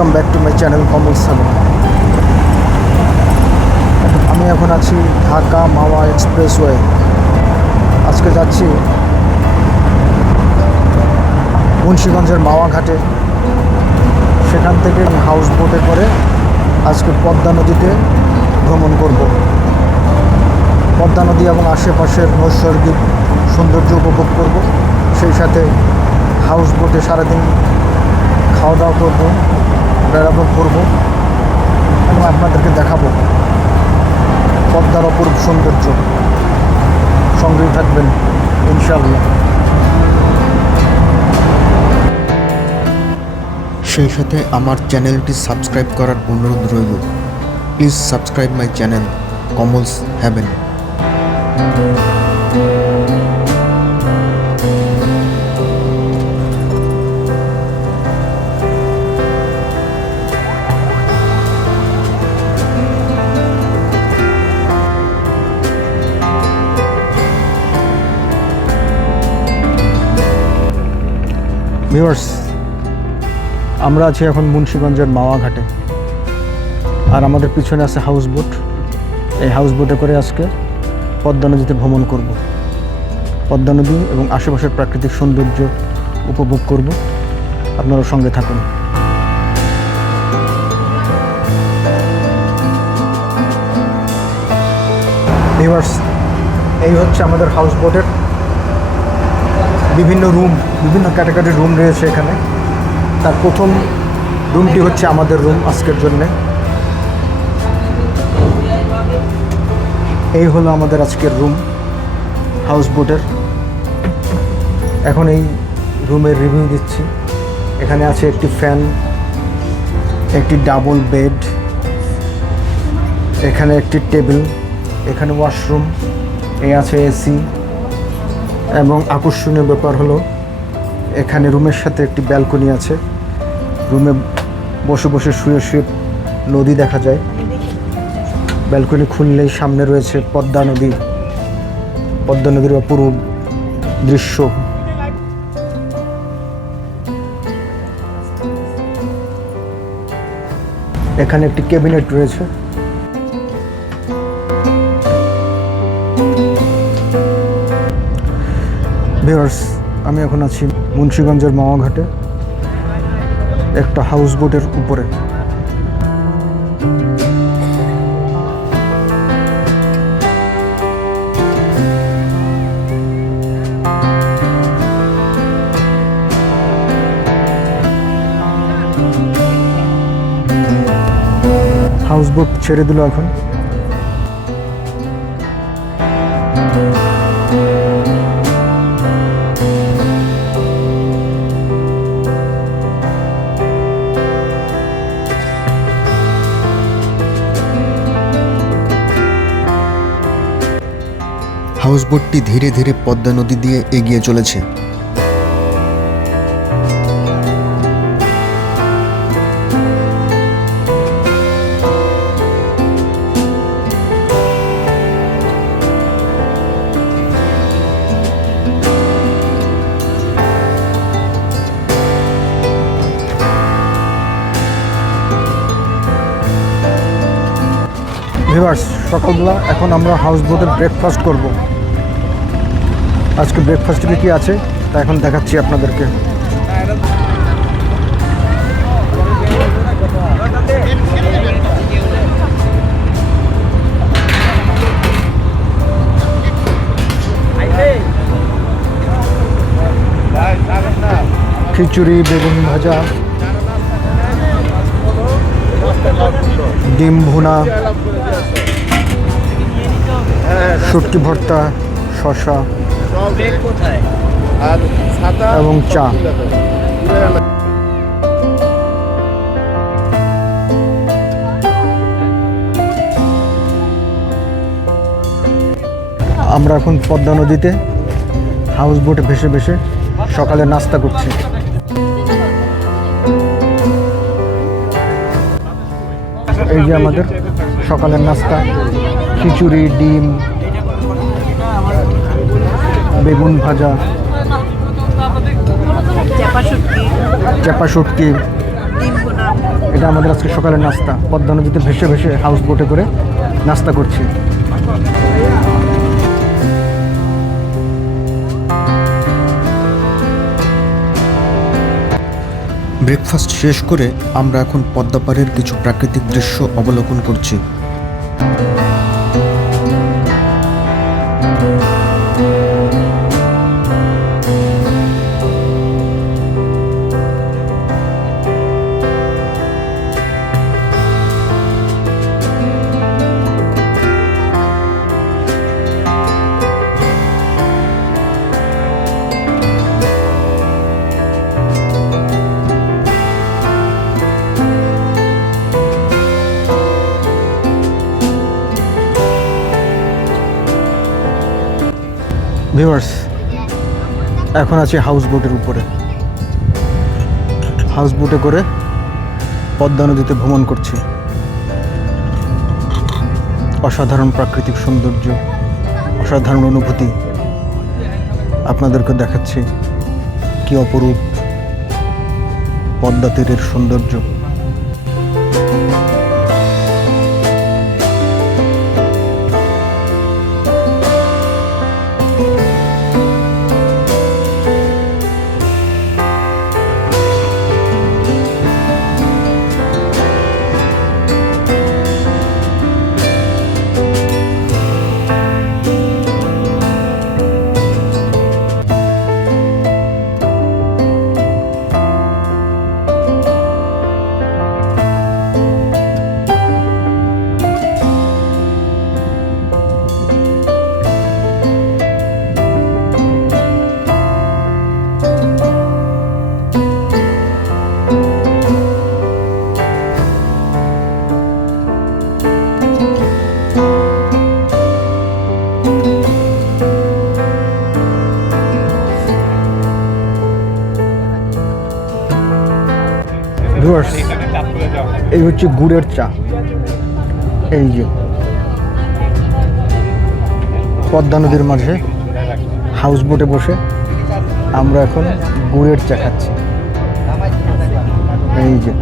Welcome back to my channel Kamal salon. আমি এখন আছি ঢাকা মাওয়া এক্সপ্রেসওয়ে। আজকে যাচ্ছি মুন্সিগঞ্জের মাওয়া ঘাটে। সেখান থেকে হাউস বোটে করে আজকে পদ্মা নদীতে ভ্রমণ করব। পদ্মা নদী এবং আশেপাশের নৈসর্গিক সৌন্দর্য উপভোগ করব। সেই সাথে হাউস বোটে সারাদিন খাওয়া দাওয়া করবো, বেড়াবো, করবো এবং আপনাদেরকে দেখাবো পদ্মার অপরূপ সৌন্দর্য। সঙ্গেই থাকবেন ইনশাআল্লাহ। সেই সাথে আমার চ্যানেলটি সাবস্ক্রাইব করার অনুরোধ রইল। Please subscribe my channel Kamal's heaven. Viewers, আমরা আছি এখন মুন্সিগঞ্জের মাওয়া ঘাটে, আর আমাদের পিছনে আছে হাউস বোট। এই হাউস বোটে করে আজকে পদ্মা নদীতে ভ্রমণ করব। পদ্মা নদী এবং আশেপাশের প্রাকৃতিক সৌন্দর্য উপভোগ করব। আপনারা সঙ্গে থাকুন। ভিউয়ার্স, এই হচ্ছে আমাদের হাউস বোটের বিভিন্ন রুম, বিভিন্ন ক্যাটাগরির রুম রয়েছে এখানে। তার প্রথম রুমটি হচ্ছে আমাদের রুম আজকের জন্যে। এই হলো আমাদের আজকের রুম হাউস বোটের। এখন এই রুমের রিভিউ দিচ্ছি। এখানে আছে একটি ফ্যান, একটি ডাবল বেড, এখানে একটি টেবিল, এখানে ওয়াশরুম, এই আছে এসি। এবং আকর্ষণীয় ব্যাপার হলো এখানে রুমের সাথে একটি ব্যালকনি আছে। রুমে বসে বসে শুয়ে শুয়ে নদী দেখা যায়। ব্যালকনি খুললেই সামনে রয়েছে পদ্মা নদী, পদ্মা নদীর অপরূপ দৃশ্য। এখানে একটি ক্যাবিনেট রয়েছে। ভিউয়ার্স, আমি এখন আছি মুন্সিগঞ্জের মাওয়া ঘাটে একটা হাউস বোটের উপরে। হাউস বোট ছেড়ে দিল এখন। হাউসবোটটি ধীরে ধীরে পদ্মা নদী দিয়ে এগিয়ে চলেছে। ভিউয়ার্স, সকালবেলা এখন আমরা হাউস বোটের ব্রেকফাস্ট করব। আজকে ব্রেকফাস্টে কি আছে তা এখন দেখাচ্ছি আপনাদেরকে। খিচুড়ি, বেগুন ভাজা, ডিম ভুনা, শুটকি ভর্তা, শসা এবং চা। আমরা এখন পদ্মা নদীতে হাউস বোটে ভেসে ভেসে সকালে নাস্তা করছি। এই যে আমাদের সকালের নাস্তা, খিচুড়ি, ডিম, বেগুন ভাজা, চাপা শুটকি, এটা আমাদের আজকে সকালের নাস্তা। পদ্মা নদীতে ভেসে ভেসে হাউস বোটে করে নাস্তা করছি। ব্রেকফাস্ট শেষ করে আমরা এখন পদ্মা পাড়ের কিছু প্রাকৃতিক দৃশ্য অবলোকন করছি। ভিউয়ার্স, এখন আছি হাউস বোটের উপরে। হাউস বোটে করে পদ্মা নদীতে ভ্রমণ করছি। অসাধারণ প্রাকৃতিক সৌন্দর্য, অসাধারণ অনুভূতি আপনাদেরকে দেখাচ্ছি। কি অপরূপ পদ্মা তীরের সৌন্দর্য। ভিউয়ার্স, এই হচ্ছে গুড়ের চা। এই যে পদ্মা নদীর মাঝে হাউস বোটে বসে আমরা এখন গুড়ের চা খাচ্ছি। এই যে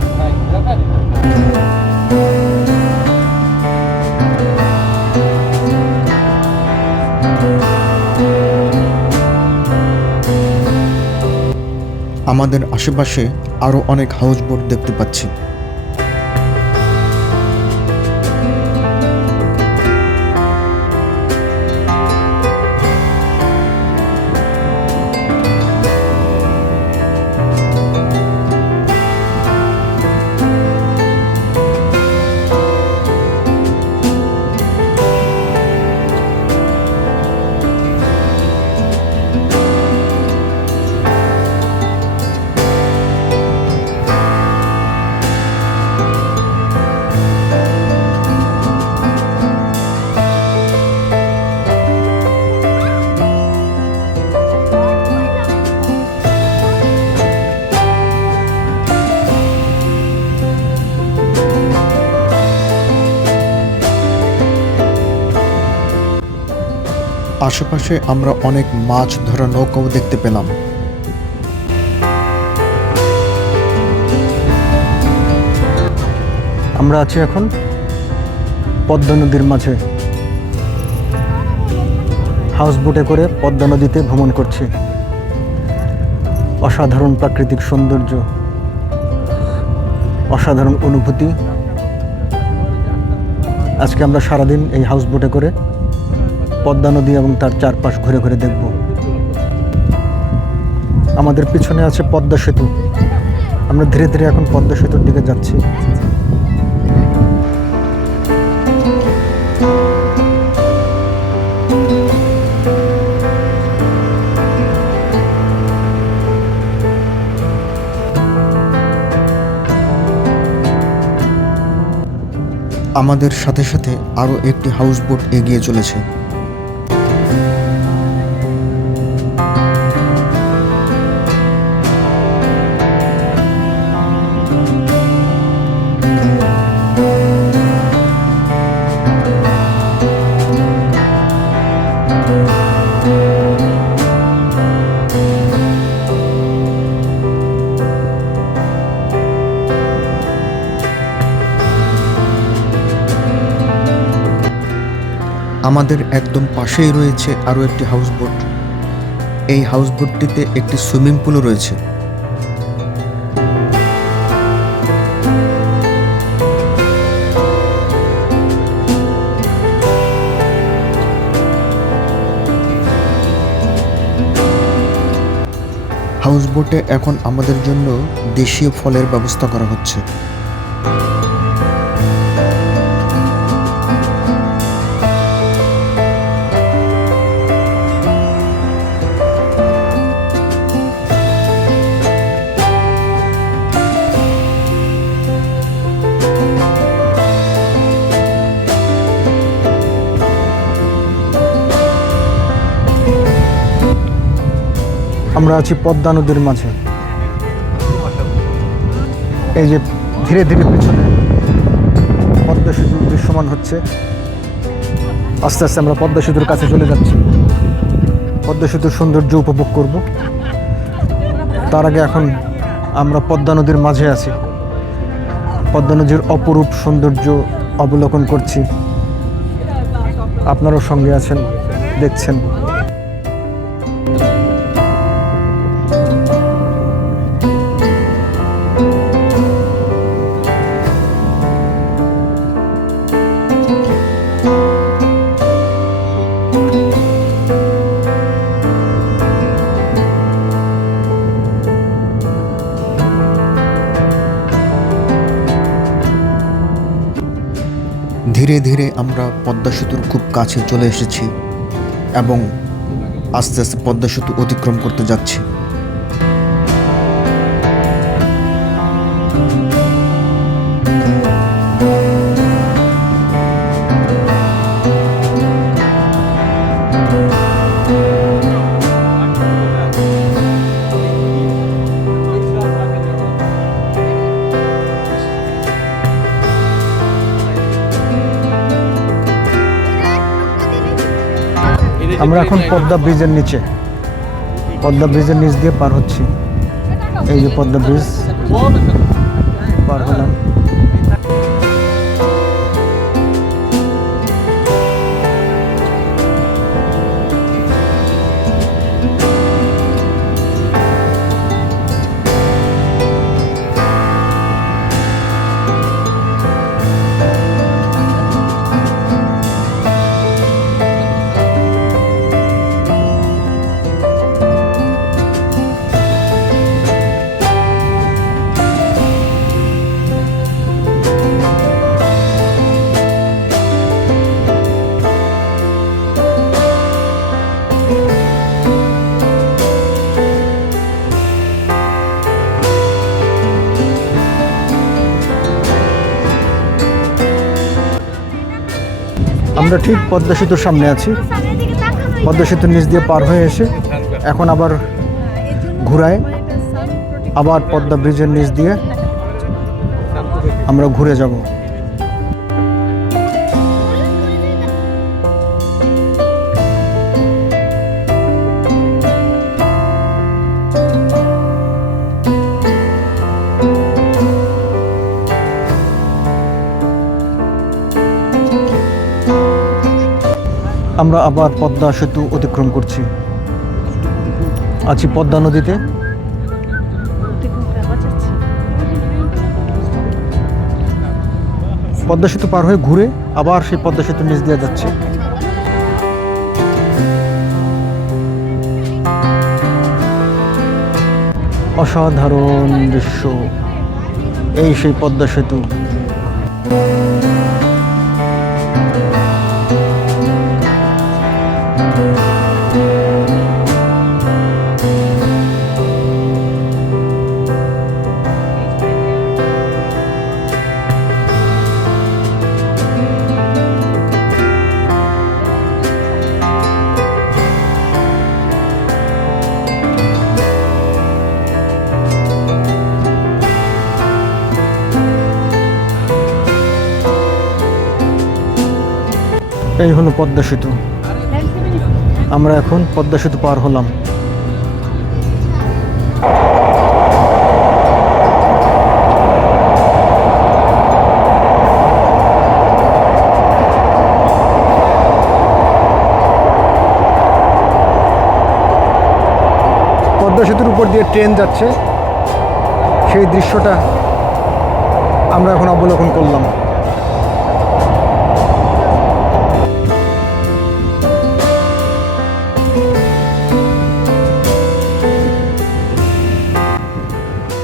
আমাদের আশেপাশে আরও অনেক হাউস বোট দেখতে পাচ্ছি। আশেপাশে আমরা অনেক মাছ ধরা নৌকাও দেখতে পেলাম। আমরা আছি এখন পদ্মা নদীর মাঝে। হাউস বোটে করে পদ্মা নদীতে ভ্রমণ করছি। অসাধারণ প্রাকৃতিক সৌন্দর্য, অসাধারণ অনুভূতি। আজকে আমরা সারাদিন এই হাউস বোটে করে পদ্মা নদী এবং তার চারপাশ ঘুরে ঘুরে দেখব। আমাদের পিছনে আছে পদ্মা সেতু। আমরা ধীরে ধীরে এখন পদ্মা সেতুর দিকে যাচ্ছি। আমাদের সাথে সাথে আরও একটি হাউস বোট এগিয়ে চলেছে। আমাদের একদম পাশেই রয়েছে আরও একটি হাউসবোট। এই হাউসবোটটিতে একটি সুইমিং পুলও রয়েছে। হাউসবোটে এখন আমাদের জন্য দেশীয় ফলের ব্যবস্থা করা হচ্ছে। আমরা আছি পদ্মা নদীর মাঝে। এই যে ধীরে ধীরে পিছনে পদ্মা সেতু দৃশ্যমান হচ্ছে। আস্তে আস্তে আমরা পদ্মা সেতুর কাছে চলে যাচ্ছি। পদ্মা সেতুর সৌন্দর্য উপভোগ করব। তার আগে এখন আমরা পদ্মা নদীর মাঝে আছি। পদ্মা নদীর অপরূপ সৌন্দর্য অবলোকন করছি। আপনারাও সঙ্গে আছেন, দেখছেন। ধীরে ধীরে আমরা পদ্মা সেতুর খুব কাছে চলে এসেছি এবং আস্তে আস্তে পদ্মা সেতু অতিক্রম করতে যাচ্ছি। আমরা এখন পদ্মা ব্রিজের নিচে, পদ্মা ব্রিজের নিচ দিয়ে পার হচ্ছি। এই যে পদ্মা ব্রিজ পার হলাম। আমরা ঠিক পদ্মা সেতুর সামনে আছি। পদ্মা সেতুর নিচ দিয়ে পার হয়ে এসে এখন আবার ঘুরায়, আবার পদ্মা ব্রিজের নিচ দিয়ে আমরা ঘুরে যাব। আমরা আবার পদ্মা সেতু অতিক্রম করছি। আছি পদ্মা নদীতে। পদ্মা সেতু পার হয়ে ঘুরে আবার সেই পদ্মা সেতুর নিচ দিয়ে যাচ্ছে। অসাধারণ দৃশ্য। এই সেই পদ্মা সেতু। এই হলো পদ্মা সেতু। আমরা এখন পদ্মা সেতু পার হলাম। পদ্মা সেতুর উপর দিয়ে ট্রেন যাচ্ছে, সেই দৃশ্যটা আমরা এখন অবলোকন করলাম।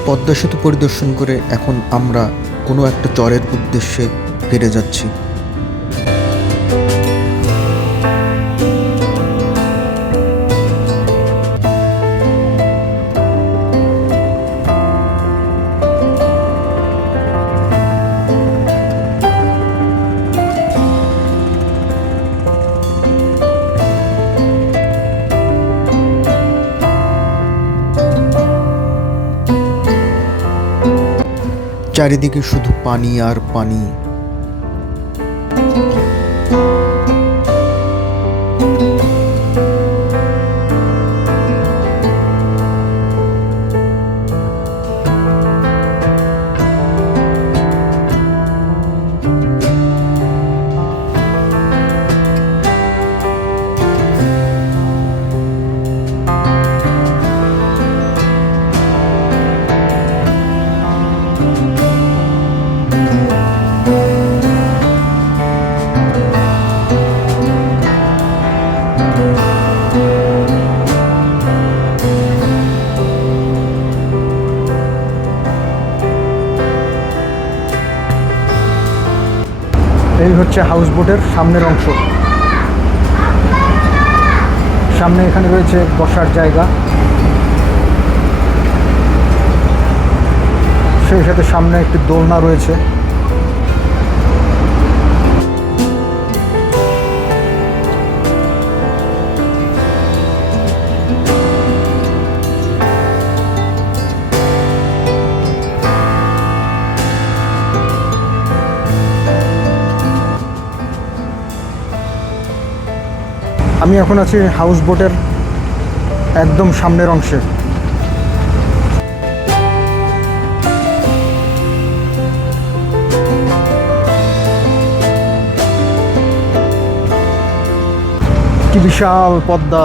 পদ্মা সেতু পরিদর্শন করে এখন আমরা কোনো একটা চরের উদ্দেশ্যে ফিরে যাচ্ছি। চারিদিকে শুধু পানি আর পানি। এই হচ্ছে হাউস বোটের সামনের অংশ। সামনে এখানে রয়েছে বসার জায়গা, সেই সাথে সামনে একটি দোলনা রয়েছে। আমি এখন আছি হাউস বোটের একদম সামনের অংশে। কি বিশাল পদ্মা,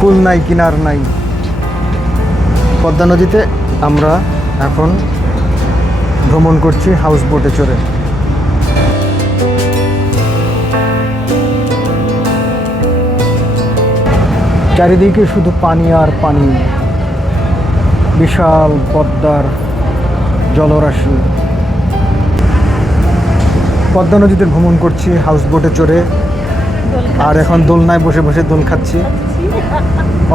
কুল নাই কিনার নাই। পদ্মা নদীতে আমরা এখন ভ্রমণ করছি হাউস বোটে চড়ে। চারিদিকে শুধু পানি আর পানি, বিশাল পদ্মার জলরাশি। পদ্মা নদীতে ভ্রমণ করছি হাউস বোটে চড়ে, আর এখন দোলনায় বসে বসে দোল খাচ্ছি।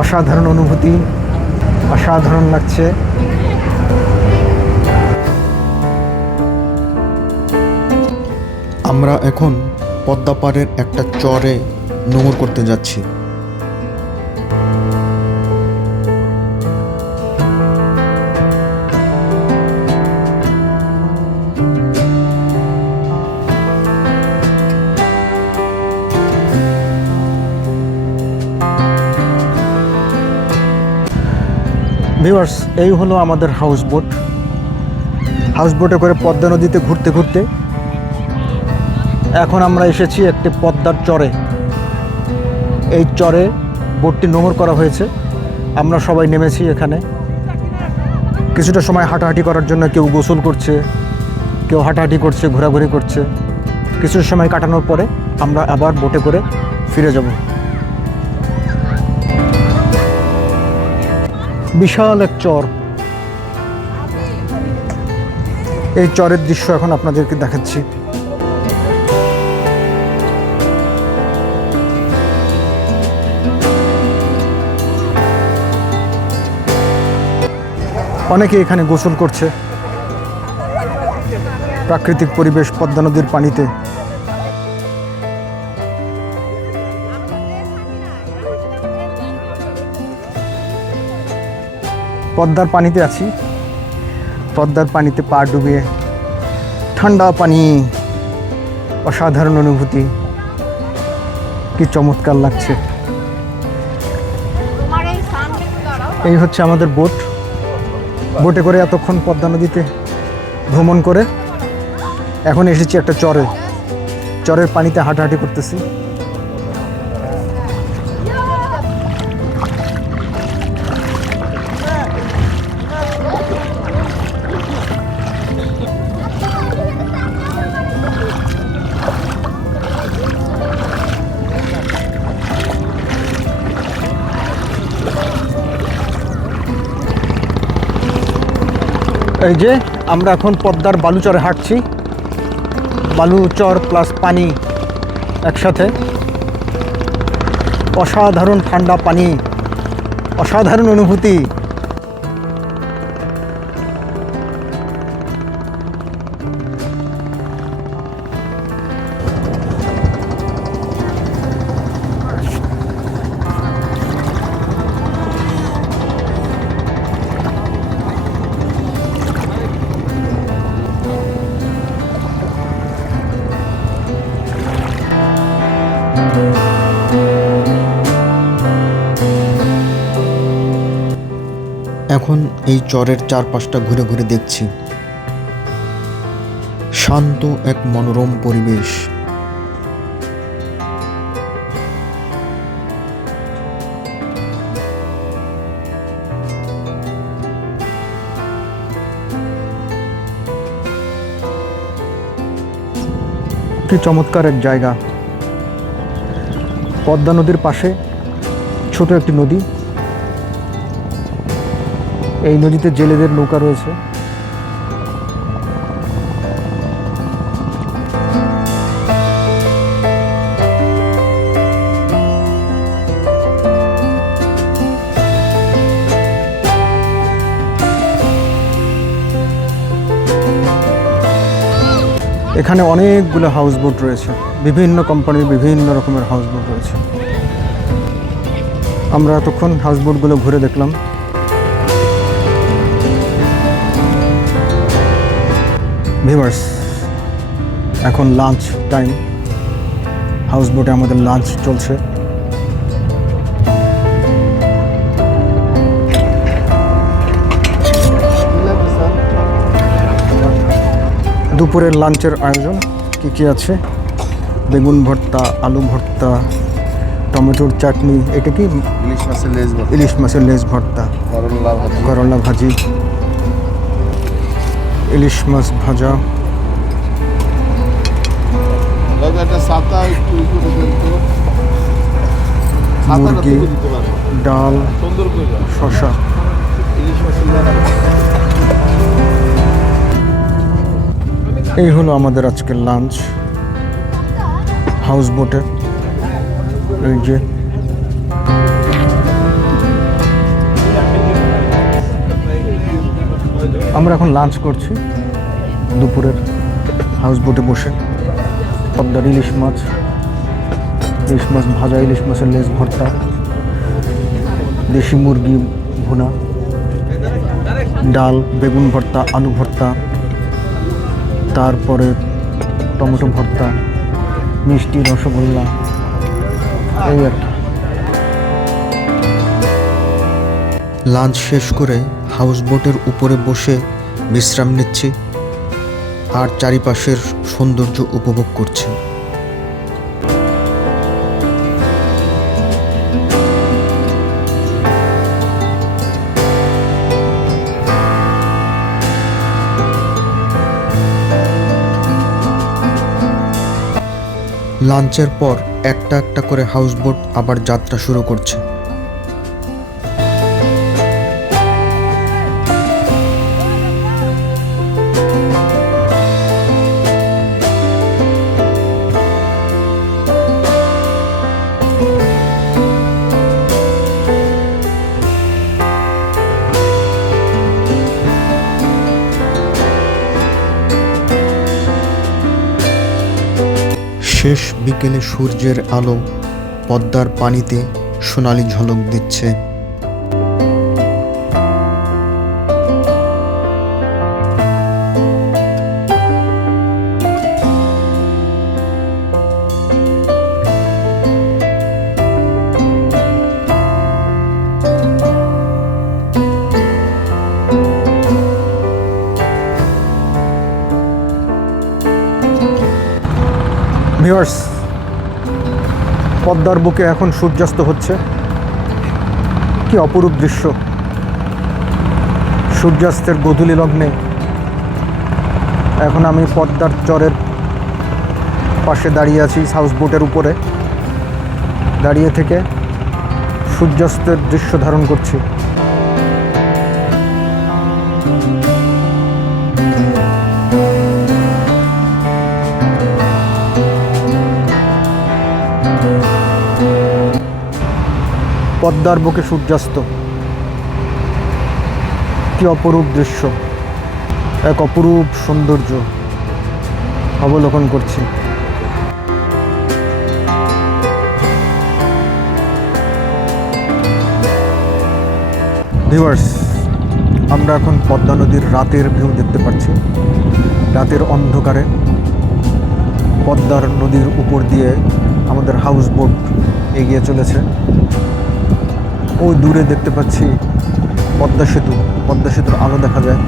অসাধারণ অনুভূতি, অসাধারণ লাগছে। আমরা এখন পদ্মা পাড়ের একটা চরে নোঙর করতে যাচ্ছি। ভিউয়ার্স, এই হলো আমাদের হাউস বোট। হাউস বোটে করে পদ্মা নদীতে ঘুরতে ঘুরতে এখন আমরা এসেছি একটি পদ্মার চরে। এই চরে বোটটি নোঙর করা হয়েছে। আমরা সবাই নেমেছি এখানে। কিছুটা সময় হাঁটাহাঁটি করার জন্য কেউ গোসল করছে, কেউ হাঁটাহাঁটি করছে, ঘোরাঘুরি করছে। কিছু সময় কাটানোর পরে আমরা আবার বোটে করে ফিরে যাব। বিশাল এক চর। এই চরের দৃশ্য এখন আপনাদেরকে দেখাচ্ছি। অনেকে এখানে গোসল করছে। প্রাকৃতিক পরিবেশ পদ্মা নদীর পানিতে। পদ্মার পানিতে আছি, পদ্মার পানিতে পা ডুবিয়ে, ঠান্ডা পানি, অসাধারণ অনুভূতি, কি চমৎকার লাগছে। এই হচ্ছে আমাদের বোট। বোটে করে এতক্ষণ পদ্মা নদীতে ভ্রমণ করে এখন এসেছি একটা চরে। চরের পানিতে হাঁটাহাঁটি করতেছি। এই যে আমরা এখন পদ্মার বালুচরে হাঁটছি, বালুচর প্লাস পানি একসাথে। অসাধারণ ঠান্ডা পানি, অসাধারণ অনুভূতি। এখন এই চরের চারপাশটা ঘুরে ঘুরে দেখছি। শান্ত এক মনোরম পরিবেশ। কি চমৎকার এক জায়গা। পদ্মা নদীর পাশে ছোট একটি নদী। এই নদীতে জেলেদের নৌকা রয়েছে। এখানে অনেকগুলো হাউসবোট রয়েছে, বিভিন্ন কোম্পানির বিভিন্ন রকমের হাউসবোট রয়েছে। আমরা এতক্ষণ হাউসবোটগুলো ঘুরে দেখলাম। ভিউয়ার্স, এখন লাঞ্চ টাইম। হাউসবোটে আমাদের লাঞ্চ চলছে। দুপুরের লাঞ্চের আয়োজন কি কি আছে? বেগুন ভর্তা, আলু ভর্তা, টমেটোর চাটনি, এটা কি ইলিশ মাছের লেজ ভর্তা, ইলিশ মাছের লেজ ভর্তা, করলা ভাজি, করলা ভাজি, ইলিশ মাছ ভাজা, দাদা একটা ছাতা একটু করে দেন তো। ছাতাটা মুরগি, তুলে দিতে পারো ডাল, সুন্দর করে দাও। শসা। ইলিশ মাছের লেজ। এই হলো আমাদের আজকের লাঞ্চ হাউসবোটে। এই যে আমরা এখন লাঞ্চ করছি দুপুরের হাউসবোটে বসে। পদ্মার ইলিশ মাছ ভাজা, ইলিশ মাছের লেজ ভর্তা, দেশি মুরগি ভুনা, ডাল, বেগুন ভর্তা, আলু ভর্তা, তারপরে টমেটো ভর্তা, মিষ্টি, রসগোল্লা, এই আর কি। লাঞ্চ শেষ করে হাউসবোটের উপরে বসে বিশ্রাম নিচ্ছি আর চারিপাশের সৌন্দর্য উপভোগ করছি। লাঞ্চের পর একটা একটা করে হাউসবোট আবার যাত্রা শুরু করছে। শেষ বিকেলে সূর্যের আলো পদ্মার পানিতে সোনালি ঝলক দিচ্ছে। ভিউয়ার্স, পদ্মার বুকে এখন সূর্যাস্ত হচ্ছে। কি অপরূপ দৃশ্য! সূর্যাস্তের গোধূলি লগ্নে এখন আমি পদ্মার চরের পাশে দাঁড়িয়ে আছি, হাউসবোটের উপরে দাঁড়িয়ে থেকে সূর্যাস্তের দৃশ্য ধারণ করছি। পদ্মার বুকে সূর্যাস্ত, কি অপরূপ দৃশ্য, এক অপরূপ সৌন্দর্য অবলোকন করছি। ভিউয়ার্স, আমরা এখন পদ্মা নদীর রাতের ভিউ দেখতে পাচ্ছি। রাতের অন্ধকারে পদ্মার নদীর উপর দিয়ে আমাদের হাউস বোট এগিয়ে চলেছে। ওই দূরে দেখতে পাচ্ছি পদ্মা সেতু, পদ্মা সেতুর আলো দেখা যায়।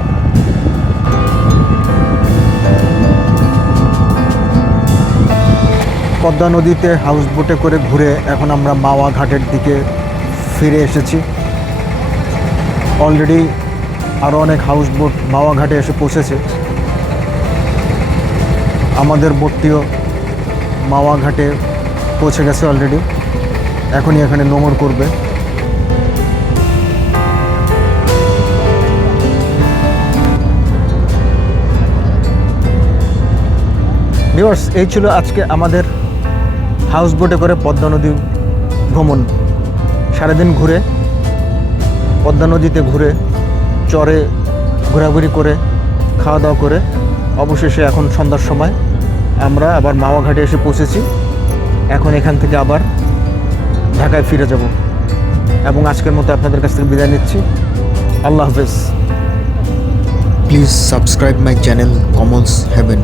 পদ্মা নদীতে হাউস বোটে করে ঘুরে এখন আমরা মাওয়া ঘাটের দিকে ফিরে এসেছি। অলরেডি আরও অনেক হাউস বোট মাওয়া ঘাটে এসে পৌঁছেছে। আমাদের বোটটিও মাওয়া ঘাটে পৌঁছে গেছে অলরেডি, এখনই এখানে নোঙর করবে। ভিউয়ার্স, এই ছিল আজকে আমাদের হাউস বোটে করে পদ্মা নদী ভ্রমণ। সারাদিন ঘুরে পদ্মা নদীতে ঘুরে চরে ঘোরাঘুরি করে খাওয়া দাওয়া করে অবশেষে এখন সন্ধ্যার সময় আমরা আবার মাওয়া ঘাটে এসে পৌঁছেছি। এখন এখান থেকে আবার ঢাকায় ফিরে যাব এবং আজকের মতো আপনাদের কাছ থেকে বিদায় নিচ্ছি। আল্লাহ হাফেজ। Please subscribe my channel Kamal's haven.